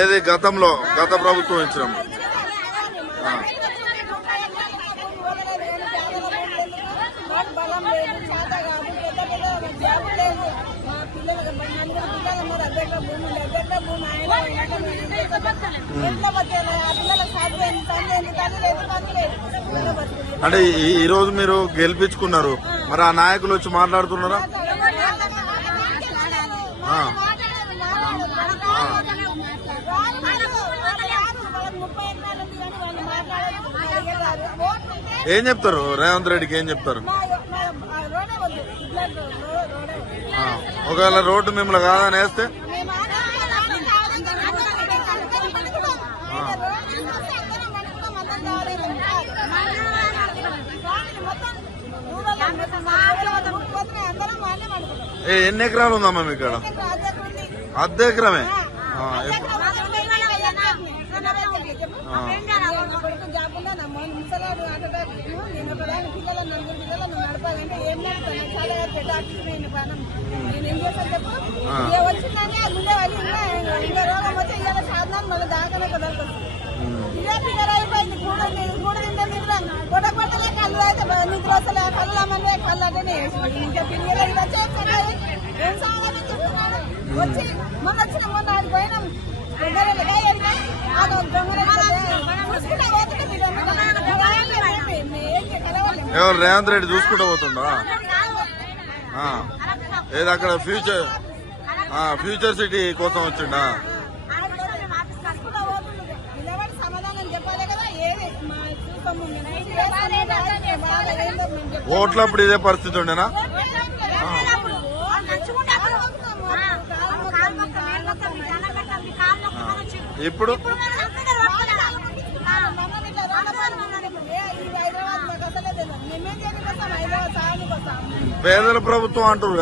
ఏది గతంలో గత ప్రభుత్వం ఇచ్చినాం అంటే ఈ రోజు మీరు గెలిపించుకున్నారు, మరి ఆ నాయకులు వచ్చి మాట్లాడుతున్నారా? ఏం చెప్తారు రేవంత్ రెడ్డికి? ఏం చెప్తారు? ఒకవేళ రోడ్డు మిమ్మల్ని కాదని వేస్తే ఎన్ని ఎకరాలు ఉందమ్మా మీకు ఇక్కడ? అర్ధ ఎకరమే. ఎవరు రేవంత్ రెడ్డి చూసుకుంటూ పోతుండా? ఏది అక్కడ ఫ్యూచర్ సిటీ కోసం వచ్చిండా? ఓట్లప్పుడు ఇదే పరిస్థితి ఉండేనా? ఇప్పుడు పేదల ప్రభుత్వం అంటారు.